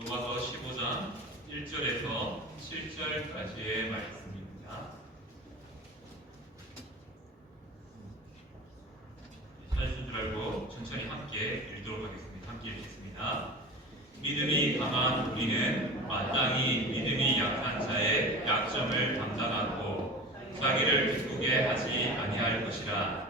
로마서 15장 1절에서 7절까지의 말씀입니다. 찾으신 줄 알고 천천히 함께 읽도록 하겠습니다. 함께 읽겠습니다. 믿음이 강한 우리는 마땅히 믿음이 약한 자의 약점을 감당하고 자기를 기쁘게 하지 아니할 것이라.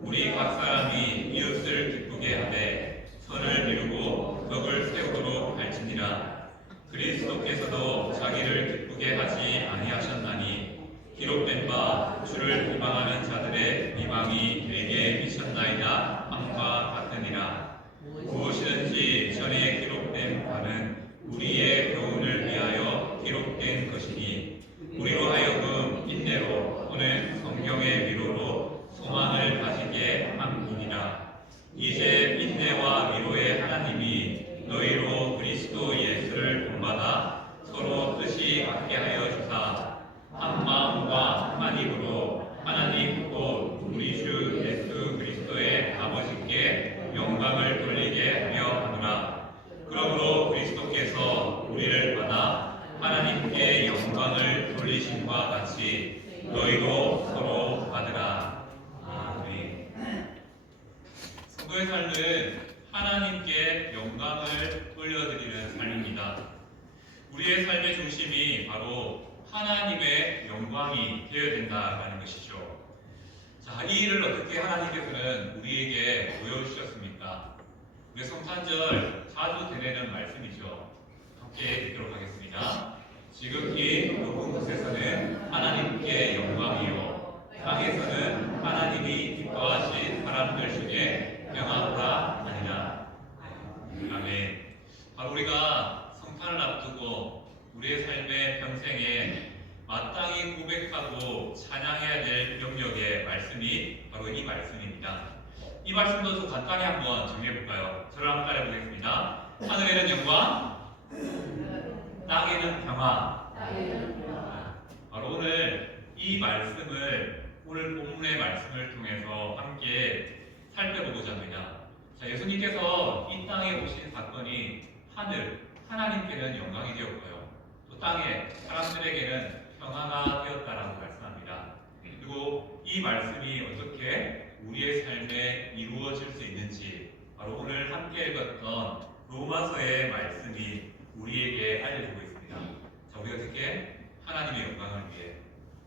우리 각 사람이 이웃을 기쁘게 하되 선을 이루고 덕을 세우도록 할지니라. 그리스도께서도 자기를 기쁘게 하지 아니하셨나니 기록된 바 주를 비방하는 자들의 비방이 내게 미쳤나이다 함과 같으니라. 무엇이든지 전에 기록된 바는 우리의 교훈을 위하여 기록된 것이니 우리로 하여금 인내로 또는 성경의 위로로 소망을 가지게 함이니라. 이제 인내와 위로의 하나님이 너희로 그리스도 예수를 본받아 서로 뜻이 같게 하여 주사 한 마음과 한 입으로 하나님 곧 우리 주 예수 그리스도의 아버지께 영광을 돌리게 하려 하노라. 그러므로 그리스도께서 우리를 받아 하나님께 영광을 돌리심과 같이 너희도 서로 받으라. 아멘. 성도의 삶은 하나님께 영광을 돌려드리는 삶입니다. 우리의 삶의 중심이 바로 하나님의 영광이 되어야 된다는 것이죠. 자, 이 일을 어떻게 하나님께서는 우리에게 보여주셨습니까? 우리 성탄절 자주 되뇌는 말씀이죠. 함께 읽도록 하겠습니다. 지극히 높은 곳에서는 하나님께 영광이요 땅에서는 하나님이 기뻐하신 사람들 중에 평안하라 하니라. 아멘. 바로 우리가 성탄을 앞두고 우리의 삶의 평생에 마땅히 고백하고 찬양해야 될 영역의 말씀이 바로 이 말씀입니다. 이 말씀도 좀 간단히 한번 정리해볼까요? 저를 한번 따라해보겠습니다. 하늘에는 영광, 땅에는 평화. 바로 오늘 이 말씀을 오늘 본문의 말씀을 통해서 함께 살펴보고자 합니다. 자, 예수님께서 이 땅에 오신 사건이 하나님께는 영광이 되었고요. 또 땅에 사람들에게는 평화가 되었다라고 말씀합니다. 그리고 이 말씀이 어떻게 우리의 삶에 이루어질 수 있는지 바로 오늘 함께 읽었던 로마서의 말씀이 우리에게 알려주고 있습니다. 자, 우리가 어떻게 하나님의 영광을 위해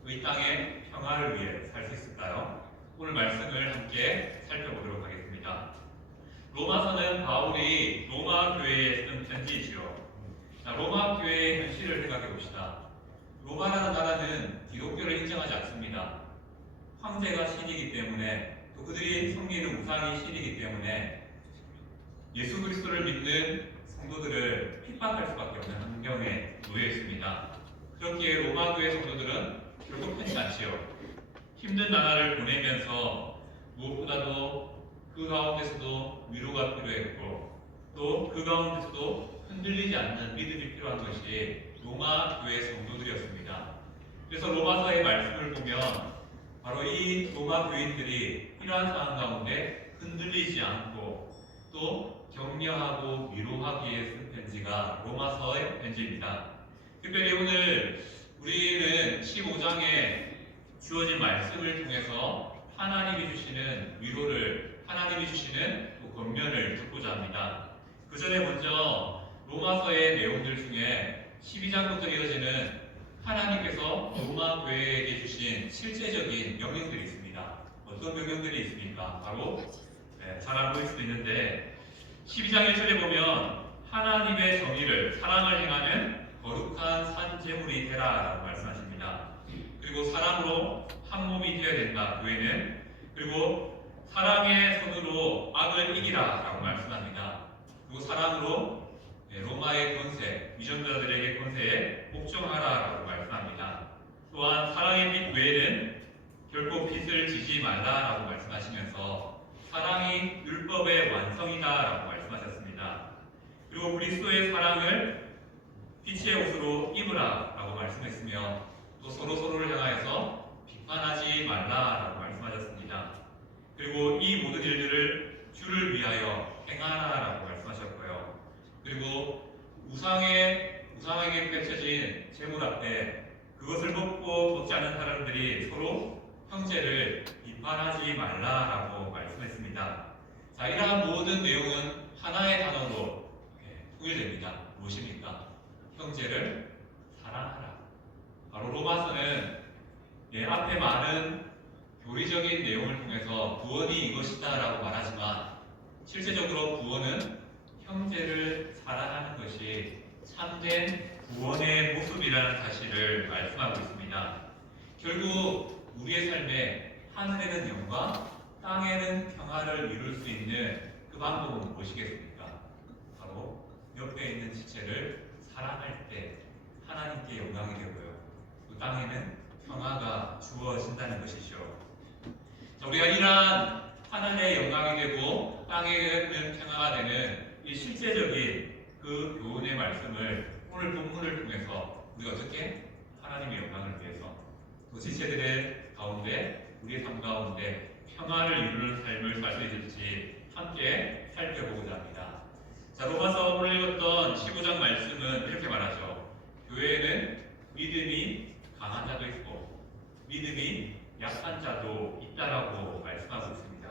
또 이 땅의 평화를 위해 살 수 있을까요? 오늘 말씀을 함께 살펴보도록 하겠습니다. 로마서는 바울이 로마 교회에 쓴 편지이지요. 자, 로마 교회의 현실을 생각해 봅시다. 로마라는 나라는 기독교를 인정하지 않습니다. 황제가 신이기 때문에 또 그들이 섬기는 우상이 신이기 때문에 예수 그리스도를 믿는 성도들을 핍박할 수밖에 없는 환경에 놓여 있습니다. 그렇기에 로마 교회 성도들은 결국 편치 않지요. 힘든 나라를 보내면서 무엇보다도 그 가운데서도 위로가 필요했고 또 그 가운데서도 흔들리지 않는 믿음이 필요한 것이 로마 교회 성도들이었습니다. 그래서 로마서의 말씀을 보면 바로 이 로마 교인들이 이러한 상황 가운데 흔들리지 않고 또 격려하고 위로하기에 쓴 편지가 로마서의 편지입니다. 특별히 오늘 우리는 15장에 주어진 말씀을 통해서 하나님이 주시는 위로를, 하나님이 주시는 또 권면을 듣고자 합니다. 그 전에 먼저 로마서의 내용들 중에 12장부터 이어지는 하나님께서 로마 교회에게 주신 실제적인 명령들이 있습니다. 어떤 명령들이 있습니까? 바로 잘 안 보일 수도 있는데 12장 1절에 보면 하나님의 정의를, 사랑을 행하는 거룩한 산제물이 되라 라고 말씀하십니다. 그리고 사랑으로 한 몸이 되어야 된다, 교회는. 그리고 사랑의 손으로 악을 이기라 라고 말씀합니다. 그리고 사랑으로 로마의 권세, 위정자들에게 권세에 복종하라 라고 말씀합니다. 또한 사랑의 빛 외에는 결코 빛을 지지 말라 라고 말씀하시면서 사랑이 율법의 완성이다 라고 말씀하셨습니다. 그리고 그리스도의 사랑을 빛의 옷으로 입으라 라고 말씀했으며 또 서로를 향하여서 비판하지 말라 라고 말씀하셨습니다. 그리고 이 모든 일들을 주를 위하여 행하라 라고 말씀하셨고요. 그리고 우상에게 펼쳐진 재물 앞에 그것을 먹지 않는 사람들이 서로 형제를 비판하지 말라라고 말씀했습니다. 자, 이러한 모든 내용은 하나의 단어로 통일됩니다. 무엇입니까? 형제를 사랑하라. 바로 로마서는 앞에 많은 교리적인 내용을 통해서 구원이 이것이다 라고 말하지만 실제적으로 구원은 형제를 사랑하는 것이 참된 구원의 모습이라는 사실을 말씀하고 있습니다. 결국 우리의 삶에 하늘에는 영광, 땅에는 평화를 이룰 수 있는 그 방법은 무엇이겠습니까? 바로 옆에 있는 지체를 사랑할 때 하나님께 영광이 되고요. 그 땅에는 평화가 주어진다는 것이죠. 자, 우리가 이러한 하늘의 영광이 되고 땅에는 평화가 되는 이 실제적인 그 교훈의 말씀을 오늘 본문을 통해서 우리가 어떻게 하나님의 영광을 위해서 또 지체들의 가운데 우리의 삶 가운데 평화를 이루는 삶을 살 수 있을지 함께 살펴보고자 합니다. 자, 로마서 오늘 읽었던 15장 말씀은 이렇게 말하죠. 교회에는 믿음이 강한 자도 있고 믿음이 약한 자도 있다라고 말씀하고 있습니다.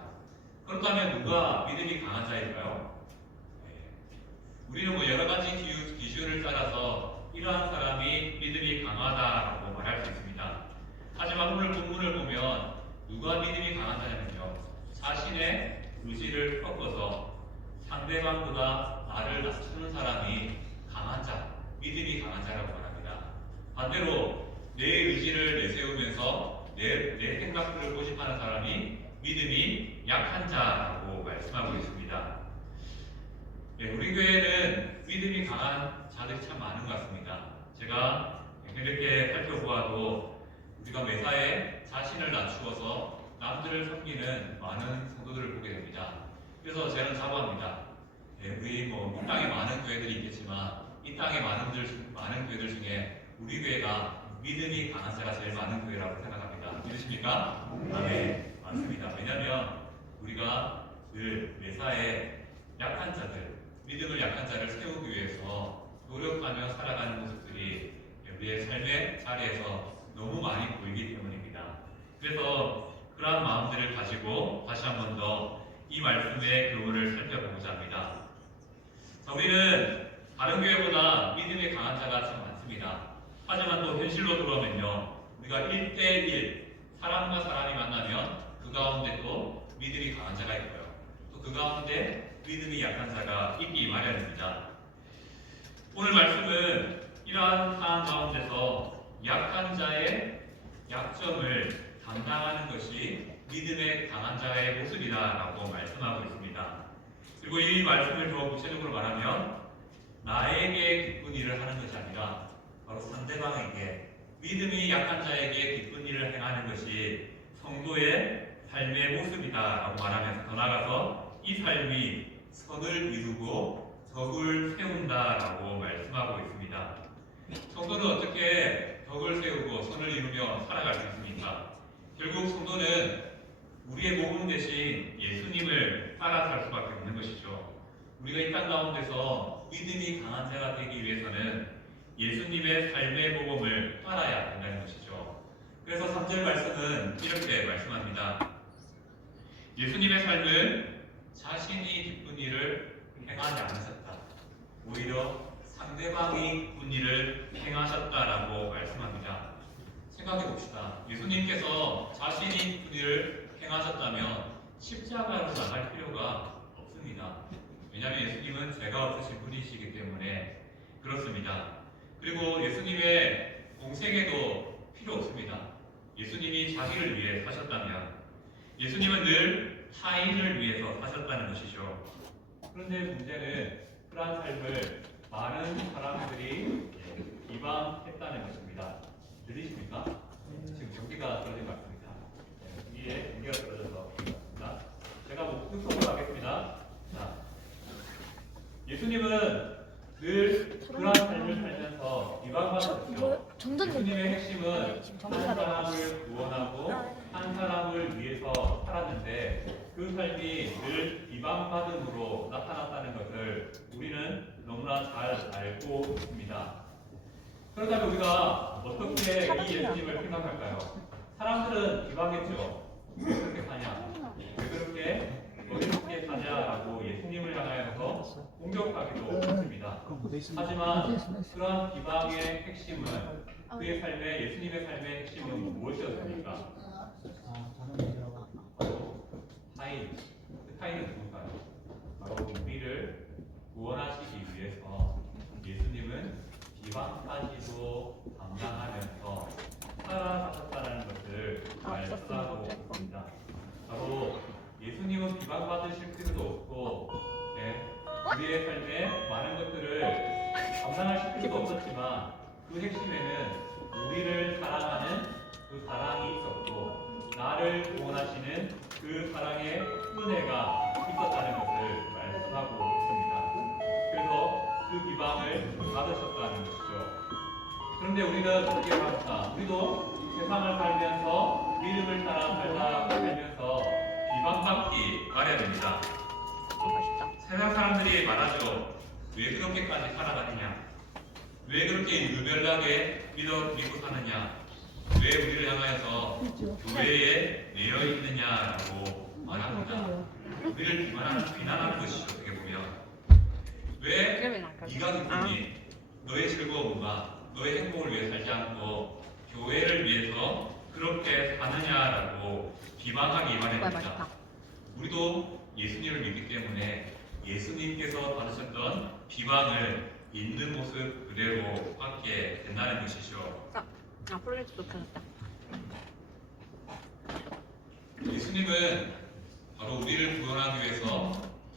그렇다면 누가 믿음이 강한 자일까요? 우리는 여러 가지 기준을 따라서 이러한 사람이 믿음이 강하다라고 말할 수 있습니다. 하지만 오늘 본문을 보면 누가 믿음이 강한 자냐면요, 자신의 의지를 꺾어서 상대방보다 나를 낮추는 사람이 강한 자, 믿음이 강한 자라고 말합니다. 반대로 내 의지를 내세우면서 내 생각들을 고집하는 사람이 믿음이 약한 자라고 말씀하고 있습니다. 우리 교회는 믿음이 강한 자들이 참 많은 것 같습니다. 제가 이렇게 살펴보아도 우리가 매사에 자신을 낮추어서 남들을 섬기는 많은 성도들을 보게 됩니다. 그래서 저는 자부합니다. 우리 이 땅에 많은 교회들이 있겠지만 이 땅에 많은 교회들 중에 우리 교회가 믿음이 강한 자가 제일 많은 교회라고 생각합니다. 믿으십니까? 네, 맞습니다. 왜냐하면 우리가 늘 매사에 약한 자들, 믿음을 약한 자를 세우기 위해서 노력하며 살아가는 모습들이 우리의 삶의 자리에서 너무 많이 보이기 때문입니다. 그래서 그러한 마음들을 가지고 다시 한 번 더 이 말씀의 교훈을 살펴보고자 합니다. 자, 우리는 다른 교회보다 믿음이 강한 자가 참 많습니다. 하지만 또 현실로 돌아오면요, 우리가 1대1 사람과 사람이 만나면 그 가운데 또 믿음이 강한 자가 있고요, 또 그 가운데 믿음이 약한 자가 있기 마련입니다. 오늘 말씀은 이러한 상황 가운데서 약한 자의 약점을 담당하는 것이 믿음의 강한 자의 모습이다라고 말씀하고 있습니다. 그리고 이 말씀을 더 구체적으로 말하면 나에게 기쁜 일을 하는 것이 아니라 바로 상대방에게, 믿음이 약한 자에게 기쁜 일을 행하는 것이 성도의 삶의 모습이다라고 말하면서 더 나아가서 이 삶이 선을 이루고 덕을 세운다라고 말씀하고 있습니다. 성도는 어떻게 덕을 세우고 선을 이루며 살아갈 수 있습니까? 결국 성도는 우리의 모범 대신 예수님을 따라 살 수밖에 없는 것이죠. 우리가 이 땅 가운데서 믿음이 강한 자가 되기 위해서는 예수님의 삶의 모범을 따라야 된다는 것이죠. 그래서 3절 말씀은 이렇게 말씀합니다. 예수님의 삶은 자신이 기쁜 일을 행하지 않으셨다. 오히려 상대방이 기쁜 일을 행하셨다라고 말씀합니다. 생각해 봅시다. 예수님께서 자신이 기쁜 일을 행하셨다면 십자가로 나갈 필요가 없습니다. 왜냐하면 예수님은 죄가 없으신 분이시기 때문에 그렇습니다. 그리고 예수님의 공생애도 필요 없습니다. 예수님이 자기를 위해 사셨다면, 예수님은 늘 타인을 위해서 사셨다는 것이죠. 그런데 문제는 그러한 삶을 많은 사람들이 비방했다는 것입니다. 들리십니까? 지금 전기가 떨어진 것 같습니다. 위에 전기가 떨어져서 있습니다. 제가 흑성으로 하겠습니다. 자, 예수님은 늘 그러한 삶을 살면서 비방받았죠. 예수님의 핵심은 한 사람을 구원하고 한 사람을 위해서 살았는데 그 삶이 늘 비방받음으로 나타났다는 것을 우리는 너무나 잘 알고 있습니다. 그렇다면 우리가 어떻게 이 예수님을 생각할까요? 사람들은 비방했죠. 왜 그렇게 사냐? 왜 그렇게 어리석게 사냐라고 예수님을 향하여서 공격하기도 했습니다. 하지만 그러한 비방의 핵심은 그의 삶의 예수님의 삶의 핵심은 무엇이었습니까? 타인. 그 타인은 누굴까요? 바로 우리를 구원하시기 위해서 예수님은 비방까지도 감당하면서 살아가셨다는 것을 말씀하고 있습니다. 바로 예수님은 비방받으실 필요도 없고 우리의 삶에 많은 것들을 감당하실 필요도 없었지만 그 핵심에는 우리를 사랑하는 그 사랑이 있었고 나를 구원하시는 그 사랑의 은혜가 있었다는 것을 말씀하고 있습니다. 그래서 그 비방을 받으셨다는 것이죠. 그런데 우리는 어떻게 합니까? 우리도 세상을 살면서 믿음을 따라 살면서 비방받기 말해야 됩니다. 세상 사람들이 말하죠. 왜 그렇게까지 살아가느냐? 왜 그렇게 유별나게 믿고 사느냐? 왜 우리를 향하여서 교회에 매여 있느냐라고 말합니다. 우리를 비난하는 것이죠. 어떻게 보면 왜 네가 기쁘니 너의 즐거움과 너의 행복을 위해 살지 않고 교회를 위해서 그렇게 사느냐라고 비방하기 마련입니다. 우리도 예수님을 믿기 때문에 예수님께서 받으셨던 비방을 있는 모습 그대로 받게 된다는 것이죠. 플레이트도 펴졌다. 예수님은 바로 우리를 구원하기 위해서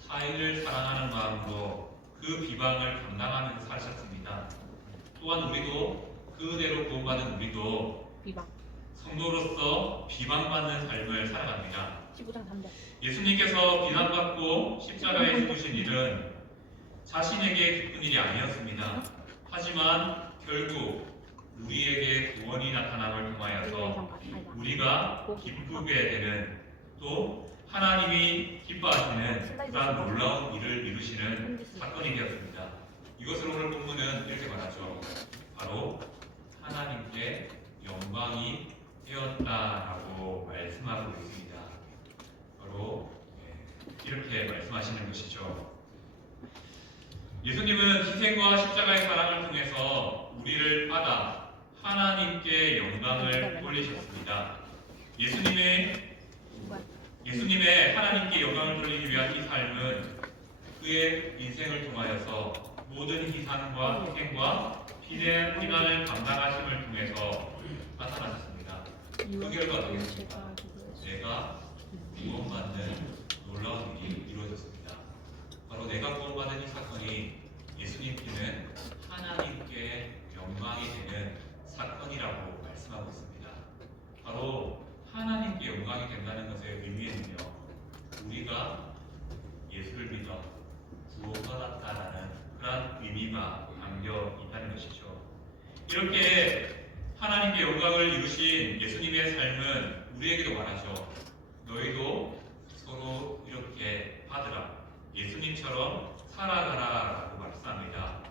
타인을 사랑하는 마음으로 그 비방을 감당하면서 사셨습니다. 또한 우리도 그대로 구원받은 우리도 비방. 성도로서 비방받는 삶을 살아갑니다. 15장 3절. 예수님께서 비난받고 십자가에 죽으신 일은 자신에게 기쁜 일이 아니었습니다. 하지만 결국 우리에게 구원이 나타남을 통하여서 우리가 기쁘게 되는 또 하나님이 기뻐하시는 그런 놀라운 일을 이루시는 사건이 되었습니다. 이것을 오늘 본문은 이렇게 말하죠. 바로 하나님께 영광이 되었다라고 말씀하고 있습니다. 바로 이렇게 말씀하시는 것이죠. 예수님은 희생과 십자가의 사랑을 통해서 우리를 받아 하나님께 영광을 돌리셨습니다. 예수님의 하나님께 영광을 돌리기 위한 이 삶은 그의 인생을 통하여서 모든 희생과 비난을 감당하심을 통해서 나타나셨습니다. 그 결과 되겠습니다. 내가 구원받는 놀라운 일이 이루어졌습니다. 바로 내가 구원받은 이 사건이 예수님께는 하나님께 영광이 되는 사건이라고 말씀하고 있습니다. 바로 하나님께 영광이 된다는 것의 의미에는요, 우리가 예수를 믿어 구원받았다라는 그런 의미가 담겨 있다는 것이죠. 이렇게 하나님께 영광을 이루신 예수님의 삶은 우리에게도 말하죠. 너희도 서로 이렇게 받으라. 예수님처럼 살아가라라고 말씀합니다.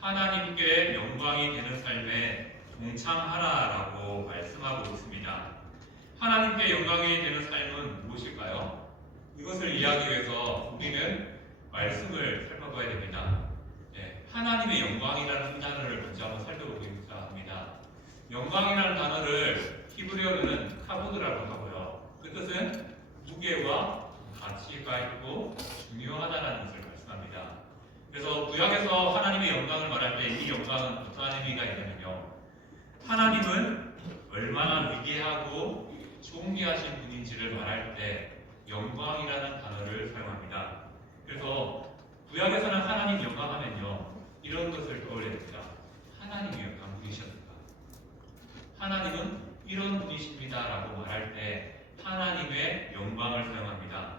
하나님께 영광이 되는 삶에 동참하라라고 말씀하고 있습니다. 하나님께 영광이 되는 삶은 무엇일까요? 이것을 이해하기 위해서 우리는 말씀을 살펴봐야 됩니다. 하나님의 영광이라는 단어를 먼저 한번 살펴보고자 합니다. 영광이라는 단어를 히브리어로는 카보드라고 하고요. 그 뜻은 무게와 가치가 있고 중요하다는 것을 말씀합니다. 그래서 구약에서 하나님의 영광을 말할 때 이 영광은 어떠한 의미가 있냐면요, 하나님은 얼마나 위대하고 존귀하신 분인지를 말할 때 영광이라는 단어를 사용합니다. 그래서 구약에서는 하나님 영광하면요, 이런 것을 떠올려야 됩니다. 하나님이 어떤 분이셨는가? 하나님은 이런 분이십니다 라고 말할 때 하나님의 영광을 사용합니다.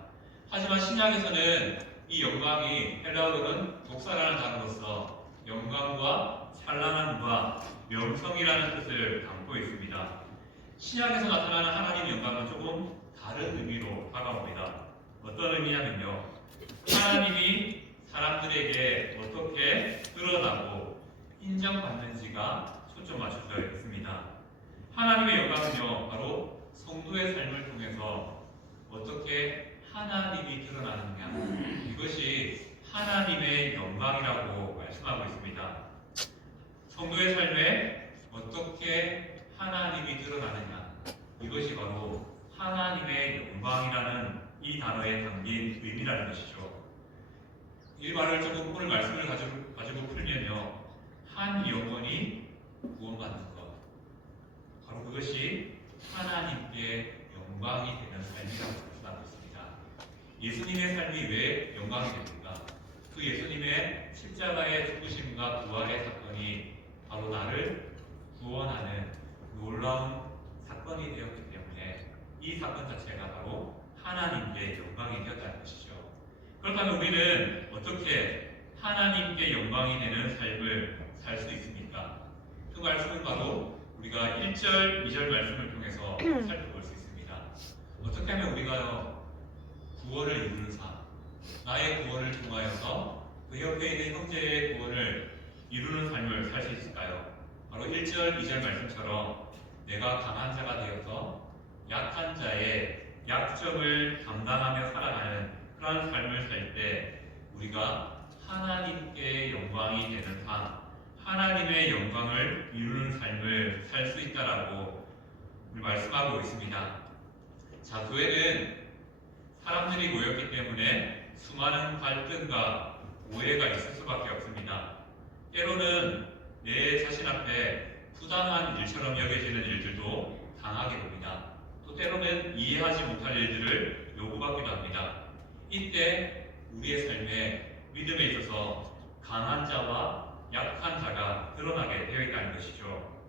하지만 신약에서는 이 영광이 헬라어로는 독사라는 단어로서 영광과 찬란함과 명성이라는 뜻을 담고 있습니다. 신약에서 나타나는 하나님의 영광은 조금 다른 의미로 다가옵니다. 어떤 의미냐면요. 하나님이 사람들에게 어떻게 드러나고 인정받는지가 초점 맞춰져 있습니다. 하나님의 영광은요, 바로 성도의 삶을 통해서 어떻게 하나님이 드러나느냐, 이것이 하나님의 영광이라고 말씀하고 있습니다. 성도의 삶에 어떻게 하나님이 드러나느냐, 이것이 바로 하나님의 영광이라는 이 단어에 담긴 의미라는 것이죠. 이 말을 조금 오늘 말씀을 가지고 풀면요, 한 영혼이 구원받는 것, 바로 그것이 하나님께 영광이 되는 삶이라고 말씀하고 있습니다. 예수님의 삶이 왜 영광이 됩니까? 그 예수님의 십자가의 죽으심과 부활의 사건이 바로 나를 구원하는 놀라운 사건이 되었기 때문에 이 사건 자체가 바로 하나님께 영광이 되었다는 것이죠. 그렇다면 우리는 어떻게 하나님께 영광이 되는 삶을 살 수 있습니까? 그 말씀은 바로 우리가 1절, 2절 말씀을 통해서 살펴볼 수 있습니다. 어떻게 하면 우리가 구원을 이루는 삶, 나의 구원을 통하여서 그 옆에 있는 형제의 구원을 이루는 삶을 살 수 있을까요? 바로 1절, 2절 말씀처럼 내가 강한 자가 되어서 약한 자의 약점을 감당하며 살아가는 그런 삶을 살 때 우리가 하나님께 영광이 되는 삶, 하나님의 영광을 이루는 삶을 살 수 있다라고 말씀하고 있습니다. 자, 교회는 사람들이 모였기 때문에 수많은 갈등과 오해가 있을 수밖에 없습니다. 때로는 내 자신 앞에 부당한 일처럼 여겨지는 일들도 당하게 됩니다. 또 때로는 이해하지 못할 일들을 요구받기도 합니다. 이때 우리의 삶에 믿음에 있어서 강한 자와 약한 자가 드러나게 되어 있다는 것이죠.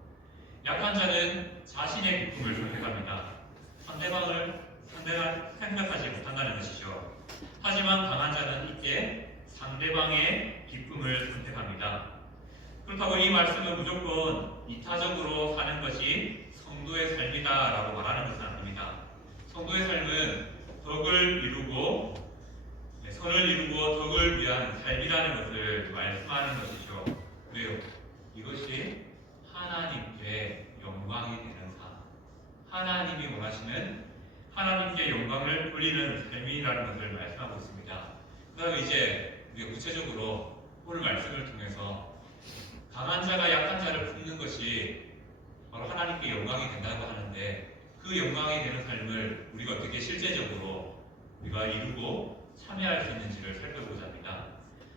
약한 자는 자신의 기쁨을 선택합니다. 상대방을 생각하지 못한다는 것이죠. 하지만 강한 자는 이때 상대방의 기쁨을 선택합니다. 그렇다고 이 말씀은 무조건 이타적으로 사는 것이 성도의 삶이다라고 말하는 것은 아닙니다. 성도의 삶은 덕을 이루고 선을 이루고 덕을 위한 삶이라는 것을 말씀하는 것이죠. 왜요? 이것이 하나님께 영광이 되는 삶, 하나님이 원하시는 하나님께 영광을 돌리는 삶이라는 것을 말씀하고 있습니다. 그 다음에 이제 우리가 구체적으로 오늘 말씀을 통해서 강한 자가 약한 자를 품는 것이 바로 하나님께 영광이 된다고 하는데 그 영광이 되는 삶을 우리가 어떻게 실제적으로 우리가 이루고 참여할 수 있는지를 살펴보고자 합니다.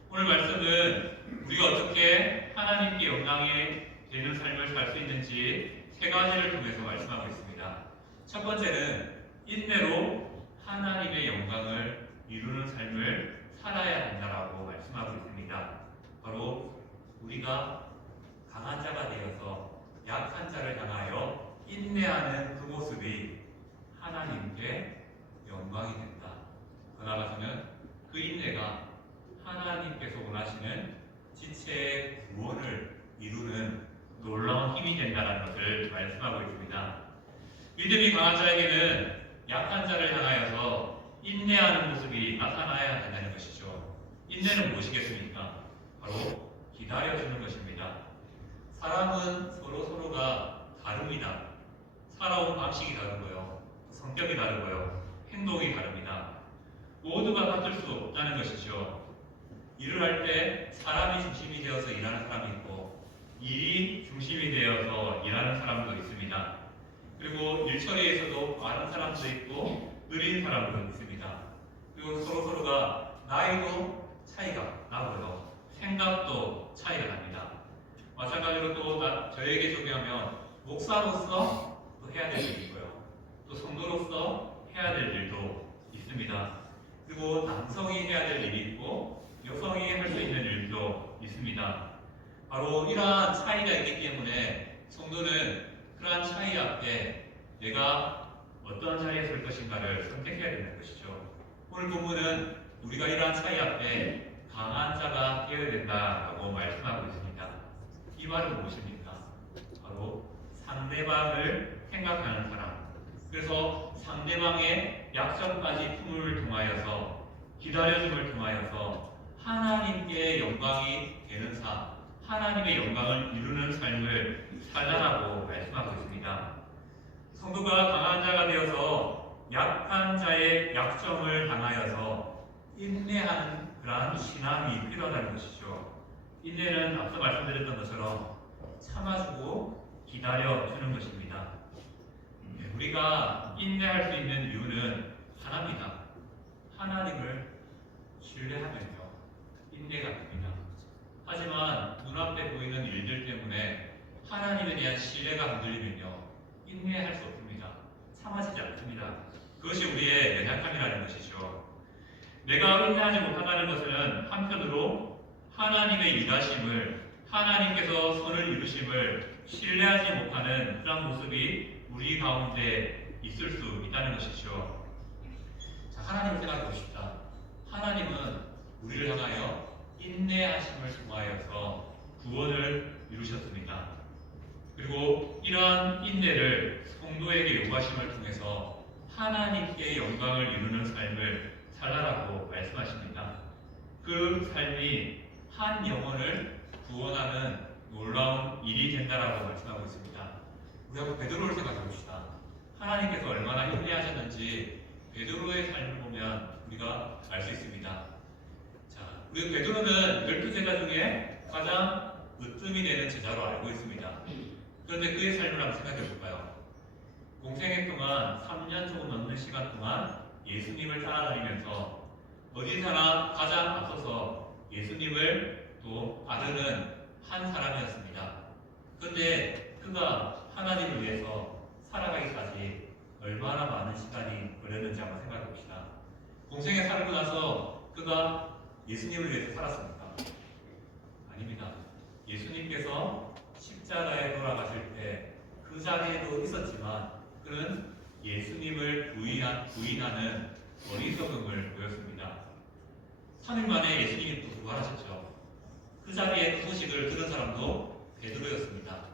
오늘 말씀은 우리가 어떻게 하나님께 영광이 되는 삶을 살 수 있는지 세 가지를 통해서 말씀하고 있습니다. 첫 번째는 인내로 하나님의 영광을 이루는 삶을 살아야 한다라고 말씀하고 있습니다. 바로 우리가 강한 자가 되어서 약한 자를 향하여 인내하는 그 모습이 하나님께 영광이 된다. 더 나아가서는 그 인내가 하나님께서 원하시는 지체의 구원을 이루는 놀라운 힘이 된다는 것을 말씀하고 있습니다. 믿음이 강한 자에게는 약한 자를 향하여서 인내하는 모습이 나타나야 한다는 것이죠. 인내는 무엇이겠습니까? 바로 기다려주는 것입니다. 사람은 서로가 다릅니다. 살아온 방식이 다르고요, 성격이 다르고요, 행동이 다릅니다. 모두가 같을 수 없다는 것이죠. 일을 할 때 사람이 중심이 되어서 일하는 사람이 있고 일이 중심이 되어서 일하는 사람도 있습니다. 그리고 일 처리에서도 빠른 사람도 있고 느린 사람도 있습니다. 그리고 서로가 나이도 차이가 나고요, 생각도 차이가 납니다. 마찬가지로 또 저에게 소개하면 목사로서 또 해야 될 일이 있고요, 또 성도로서 해야 될 일도 있습니다. 그리고 남성이 해야 될 일이 있고 여성이 할 수 있는 일도 있습니다. 바로 이러한 차이가 있기 때문에 성도는 그러한 차이 앞에 내가 어떤 자리에 설 것인가를 선택해야 되는 것이죠. 오늘 본문은 우리가 이러한 차이 앞에 강한 자가 되어야 된다라고 말씀하고 있습니다. 이 말은 무엇입니까? 바로 상대방을 생각하는 사람. 그래서 상대방의 약점까지 품을 통하여서 기다려줌을 통하여서 하나님께 영광이 되는 삶, 하나님의 영광을 이루는 삶을 살라라고 말씀하고 있습니다. 성도가 강한 자가 되어서 약한 자의 약점을 당하여서 인내하는 그러한 신앙이 필요하다는 것이죠. 인내는 앞서 말씀드렸던 것처럼 참아주고 기다려주는 것입니다. 우리가 인내할 수 있는 이유는 하나입니다. 하나님을 신뢰하면요 인내가 됩니다. 하지만 눈앞에 보이는 일들 때문에 하나님에 대한 신뢰가 흔들리면요 인내할 수 없습니다. 참아지지 않습니다. 그것이 우리의 연약함이라는 것이죠. 내가 인내하지 못한다는 것은 한편으로 하나님의 일하심을, 하나님께서 선을 이루심을 신뢰하지 못하는 그런 모습이 우리 가운데 있을 수 있다는 것이죠. 자, 하나님을 생각해 봅시다. 하나님은 우리를 향하여 인내하심을 통하여서 구원을 이루셨습니다. 그리고 이러한 인내를 성도에게 요구하심을 통해서 하나님께 영광을 이루는 삶을 살라라고 말씀하십니다. 그 삶이 한 영혼을 구원하는 놀라운 일이 된다라고 말씀하고 있습니다. 우리가 베드로를 생각해 봅시다. 하나님께서 얼마나 인내하셨는지 베드로의 삶을 보면 우리가 알 수 있습니다. 자, 우리 베드로는 12제자 중에 가장 으뜸이 되는 제자로 알고 있습니다. 그런데 그의 삶을 한번 생각해 볼까요? 공생애 동안 3년 조금 넘는 시간 동안 예수님을 따라다니면서 어디서나 가장 앞서서 예수님을 또 따르는 한 사람이었습니다. 그런데 그가 하나님을 위해서 살아가기까지 얼마나 많은 시간이 걸렸는지 한번 생각해 봅시다. 공생에 살고 나서 그가 예수님을 위해서 살았습니까? 아닙니다. 예수님께서 십자가에 돌아가실 때 그 자리에도 있었지만 그는 예수님을 부인하는 어리석음을 보였습니다. 3일 만에 예수님이 또 부활하셨죠. 그 자리에 그 소식을 들은 사람도 베드로였습니다.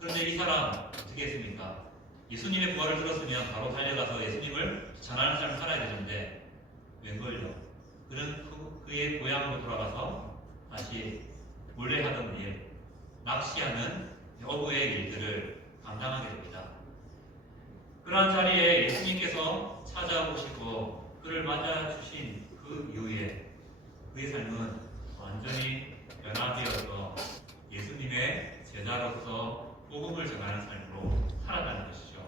그런데 이 사람 어떻게 했습니까? 예수님의 부활을 들었으면 바로 달려가서 예수님을 전하는 삶을 살아야 되는데 웬걸요? 그는 그의 고향으로 돌아가서 다시 원래 하던 일, 낚시하는 어부의 일들을 감당하게 됩니다. 그러한 자리에 예수님께서 찾아오시고 그를 맞아주신 그 이후에 그의 삶은 완전히 변화되어서 예수님의 제자로서 복음을 전하는 삶으로 살아가는 것이죠.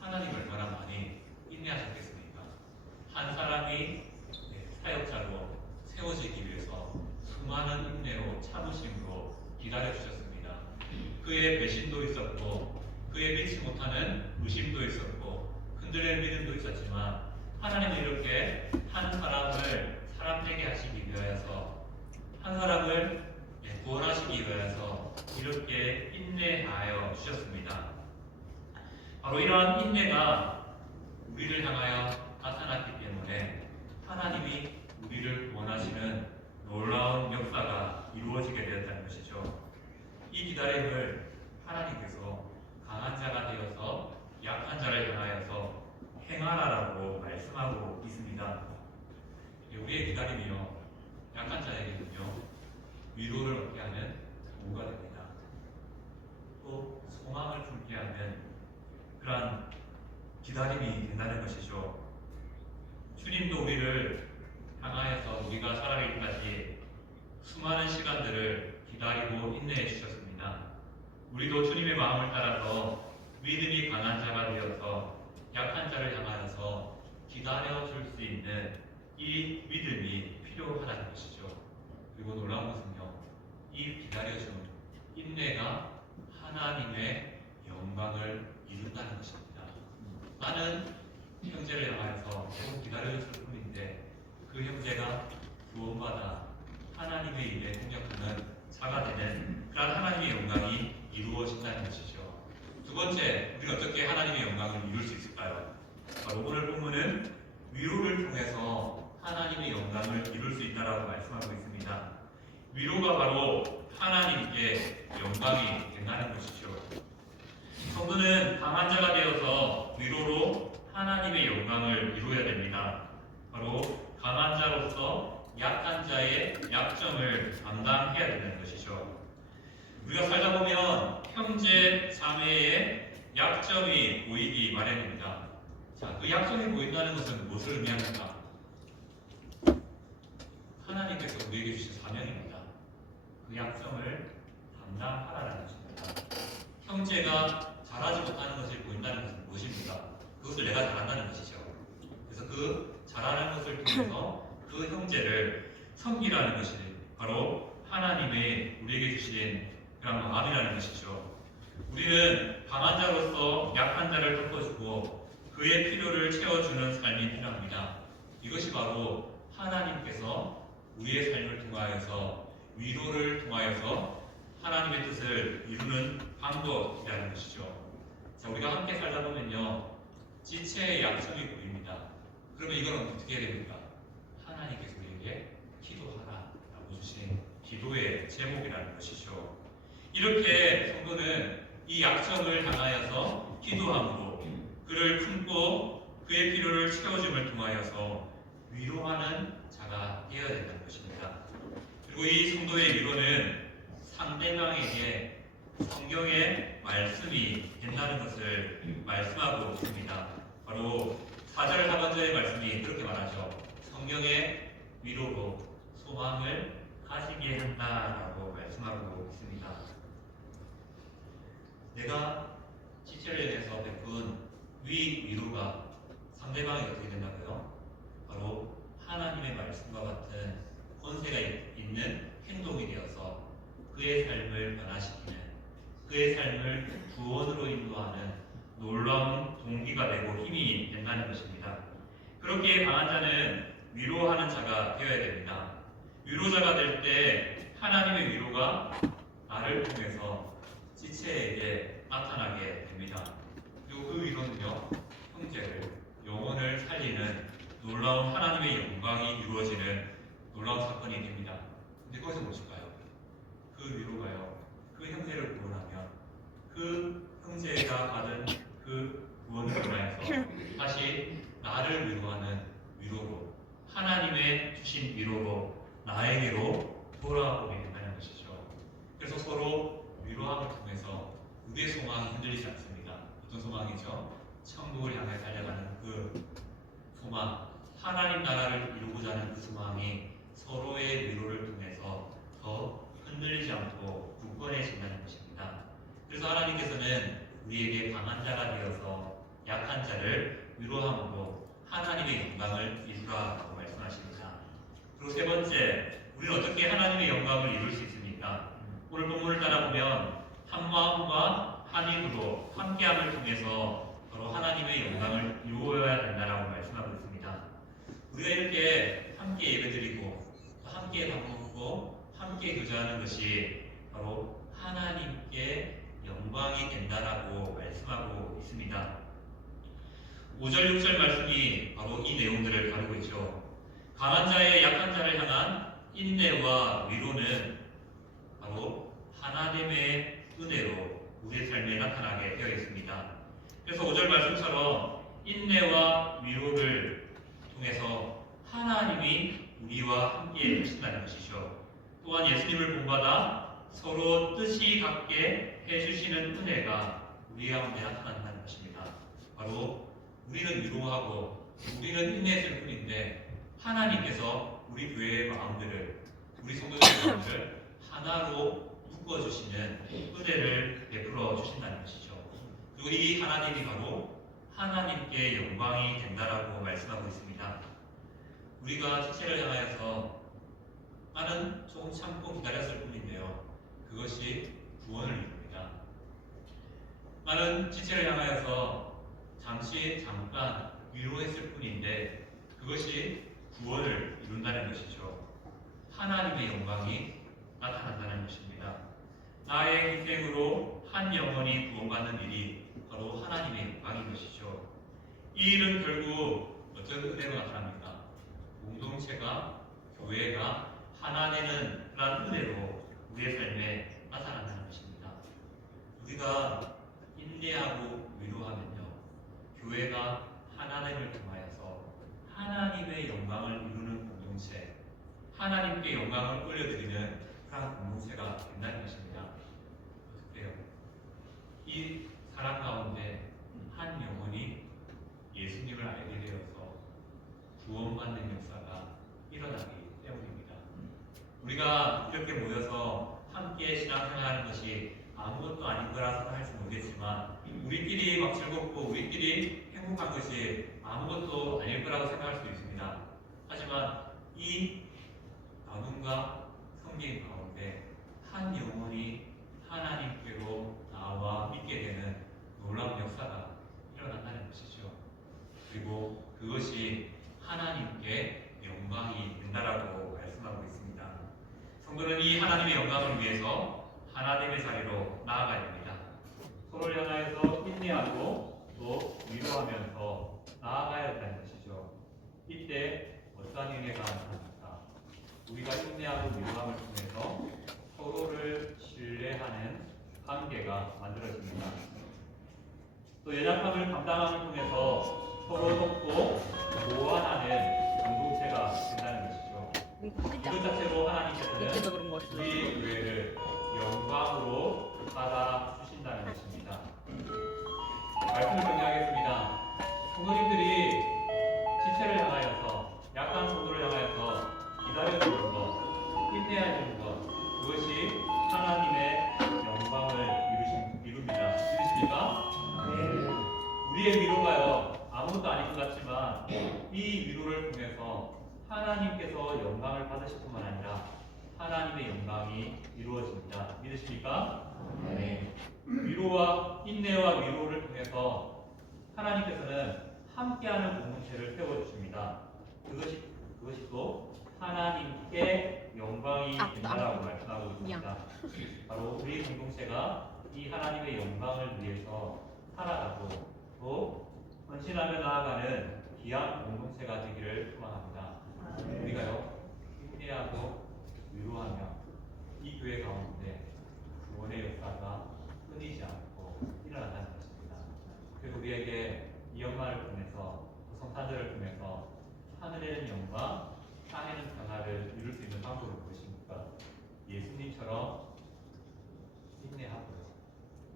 하나님 얼마나 많이 인내하셨겠습니까? 한 사람이 사역자로 세워지기 위해서 수많은 인내로 참으심으로 기다려주셨습니다. 그의 배신도 있었고 그의 믿지 못하는 의심도 있었고 흔들릴 믿음도 있었지만 하나님은 이렇게 한 사람을 사람 되게 하시기 위하여서 한 사람을 구원하시기 위하여서 이렇게 인내하여 주셨습니다. 바로 이러한 인내가 우리를 향하여 나타났기 때문에 하나님이 우리를 구원하시는 놀라운 역사가 이루어지게 되었다는 것이죠. 이 기다림을 하나님께서 강한 자가 되어서 약한 자를 향하여서 행하라라고 말씀하고 있습니다. 우리의 기다림이요 약한 자에게는요 위로를 얻게 하는 도구가 됩니다. 또 소망을 품게 하는 그러한 기다림이 된다는 것이죠. 주님도 우리를 향하여서 우리가 살아가기까지 수많은 시간들을 기다리고 인내해 주셨습니다. 우리도 주님의 마음을 따라서 믿음이 강한 자가 되어서 약한 자를 향하여서 기다려 줄 수 있는 이 믿음이 필요하다는 것이죠. 그리고 놀라운 것은요, 이 기다려줌, 인내가 하나님의 영광을 이룬다는 것입니다. 나는 형제를 향하여서 계속 기다려줄 뿐인데 그 형제가 구원받아 하나님의 일에 동역하는 자가 되는 그런 하나님의 영광이 이루어진다는 것이죠. 두 번째, 우리가 어떻게 하나님의 영광을 이룰 수 있을까요? 바로 오늘 본문은 위로를 통해서 하나님의 영광을 이룰 수 있다라고 말씀하고 있습니다. 위로가 바로 하나님께 영광이 된다는 것이죠. 성도는 강한 자가 되어서 위로로 하나님의 영광을 이루어야 됩니다. 바로 강한 자로서 약한 자의 약점을 담당해야 된다는 것이죠. 우리가 살다 보면 형제 자매의 약점이 보이기 마련입니다. 자, 그 약점이 보인다는 것은 무엇을 의미합니까? 하나님께서 우리에게 주신 사명입니다. 그 약점을 담당하라는 것입니다. 형제가 잘하지 못하는 것을 보인다는 것은 무엇입니까? 그것을 내가 잘한다는 것이죠. 그래서 그 잘하는 것을 통해서 그 형제를 섬기라는 것이 바로 하나님의 우리에게 주신 그런 마음이라는 것이죠. 우리는 강한 자로서 약한 자를 덮어주고 그의 필요를 채워주는 삶이 필요합니다. 이것이 바로 하나님께서 우리의 삶을 통하여서 위로를 통하여서 하나님의 뜻을 이루는 방법이라는 것이죠. 자, 우리가 함께 살다 보면요, 지체의 약점이 보입니다. 그러면 이건 어떻게 해야 됩니까? 하나님께서 우리에게 기도하라라고 주신 기도의 제목이라는 것이죠. 이렇게 성도는 이 약점을 향하여서 기도함으로 그를 품고 그의 필요를 채워줌을 통하여서 위로하는 자가 되어야 된다는 것입니다. 그리고 이 성도의 위로는 상대방에게 성경의 말씀이 된다는 것을 말씀하고 있습니다. 바로 4절 하반절의 말씀이 그렇게 말하죠. 성경의 위로로 소망을 가지게 한다라고 말씀하고 있습니다. 내가 지체를 인해서 베푼 위로가 상대방이 어떻게 된다고요? 바로 하나님의 말씀과 같은 권세가 있는 행동이 되어서 그의 삶을 변화시키는, 그의 삶을 구원으로 인도하는 놀라운 동기가 되고 힘이 된다는 것입니다. 그렇게 강한 자는 위로하는 자가 되어야 됩니다. 위로자가 될 때 하나님의 위로가 나를 통해서 지체에게 나타나게 됩니다. 그리고 그 위로는요, 형제를, 영혼을 살리는 놀라운 하나님의 영광이 이루어지는 놀라운 사건이 됩니다. 근데 거기서 무엇일까요? 그 위로가요, 그 형제를 구원하면 그 형제가 받은 그 구원을 통해서 다시 나를 위로하는 위로로, 하나님의 주신 위로로 나에게로 돌아오게 된다는 것이죠. 그래서 서로 위로함을 통해서 우리의 소망이 흔들리지 않습니다. 어떤 소망이죠? 천국을 향해 달려가는 그 소망, 하나님 나라를 이루고자 하는 그 소망이 서로의 위로를 통해서 더 흔들리지 않고 굳건해진다는 것입니다. 그래서 하나님께서는 우리에게 강한 자가 되어서 약한 자를 위로함으로 하나님의 영광을 이루라고 말씀하십니다. 그리고 세 번째, 우리는 어떻게 하나님의 영광을 이룰 수 있습니까? 오늘 본문을 따라보면 한 마음과 한 힘으로 함께함을 통해서 바로 하나님의 영광을 이루어야 된다라고 말씀하고 있습니다. 우리가 이렇게 함께 예배드리고 함께 밥 먹고 함께 교제하는 것이 바로 하나님께 영광이 된다라고 말씀하고 있습니다. 5절 6절 말씀이 바로 이 내용들을 다루고 있죠. 강한 자의 약한 자를 향한 인내와 위로는 바로 하나님의 은혜로 우리의 삶에 나타나게 되어 있습니다. 그래서 5절 말씀처럼 인내와 위로를 통해서 하나님이 우리와 함께 하신다는 것이죠. 또한 예수님을 본받아 서로 뜻이 같게 해주시는 은혜가 우리 가운데 나타난다는 것입니다. 바로 우리는 위로하고 우리는 인내해줄 뿐인데 하나님께서 우리 교회의 마음들을, 우리 성도들의 마음들을 하나로 묶어주시는 은혜를 베풀어 주신다는 것이죠. 그리고 이 하나님이 바로 하나님께 영광이 된다라고 말씀하고 있습니다. 우리가 지체를 향하여서 나는 조금 참고 기다렸을 뿐인데요, 그것이 구원을 이룹니다. 나는 지체를 향하여서 잠깐 위로했을 뿐인데 그것이 구원을 이룬다는 것이죠. 하나님의 영광이 나타난다는 것입니다. 나의 희생으로 한 영혼이 구원받는 일이 바로 하나님의 영광인 것이죠. 이 일은 결국 어떤 은혜로 나타납니까? 공동체가, 교회가 하나 되는 그런 은혜로 우리의 삶에 나타난다는 것입니다. 우리가 인내하고 위로하면요, 교회가 하나 하나님을 통하여서 하나님의 영광을 이루는 공동체, 하나님께 영광을 올려드리는 그런 공동체가 된다는 것입니다. 어떻게요? 이 사람 가운데 한 영혼이 예수님을 알게 되어서 구원받는 역사가 일어나기 때문입니다. 우리가 이렇게 모여서 함께 신앙생활하는 것이 아무것도 아닌 거라 생각할지 모르겠지만 우리끼리 막 즐겁고 우리끼리 행복한 것이 아무것도 아닐 거라고 생각할 수 있습니다. 하지만 이 나눔과 섬김 가운데 한 영혼이 하나님께로 나와 믿게 되는 놀라운 역사가 일어난다는 것이죠. 그리고 그것이 하나님께 영광이 된다라고 말씀하고 있습니다. 성도는 이 하나님의 영광을 위해서 하나님의 자리로 나아가야 됩니다. 서로를 향하여서 인내하고 또 위로하면서 나아가야 한다는 것이죠. 이때 어떠한 은혜가 나타납니까? 우리가 인내하고 위로함을 통해서 서로를 신뢰하는 관계가 만들어집니다. 또 연약함을 감당함을 통해서 서로 돕고 보완하는 공동체가 된다는 것이죠. 이것 자체로 하나님께서는 밑에도 그런 거 있어. 우리 교회를 영광으로 받아 주신다는 것입니다. 말씀을 정리하겠습니다. 성도님들이 지체를 향하여서 약한 성도를 향하여서 기다려주는 것, 인내해주는 것, 그것이 하나님의 영광을 이룹니다. 믿으십니까? 우리의 위로가요 아무것도 아닌 것 같지만 이 위로를 통해서 하나님께서 영광을 받으실 뿐만 아니라 하나님의 영광이 이루어집니다. 믿으십니까? 네. 위로와 인내와 위로를 통해서 하나님께서는 함께하는 공동체를 세워주십니다. 그것이 또 하나님께 영광이 된다라고 말씀하고 있습니다. 바로 우리 공동체가 이 하나님의 영광을 위해서 살아가고 또 헌신하며 나아가는 귀한 공동체가 되기를 소망합니다. 우리가요 인내하고 위로하며 이 교회 가운데 구원의 역사가 끊이지 않고 일어난다는 것입니다. 그래서 우리에게 이 영광을 통해서 또 성탄절을 통해서 하늘에는 영광, 땅에는 평화를 이룰 수 있는 방법은 무엇입니까? 예수님처럼 인내하고요.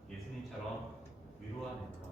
예수님처럼 위로하는 것.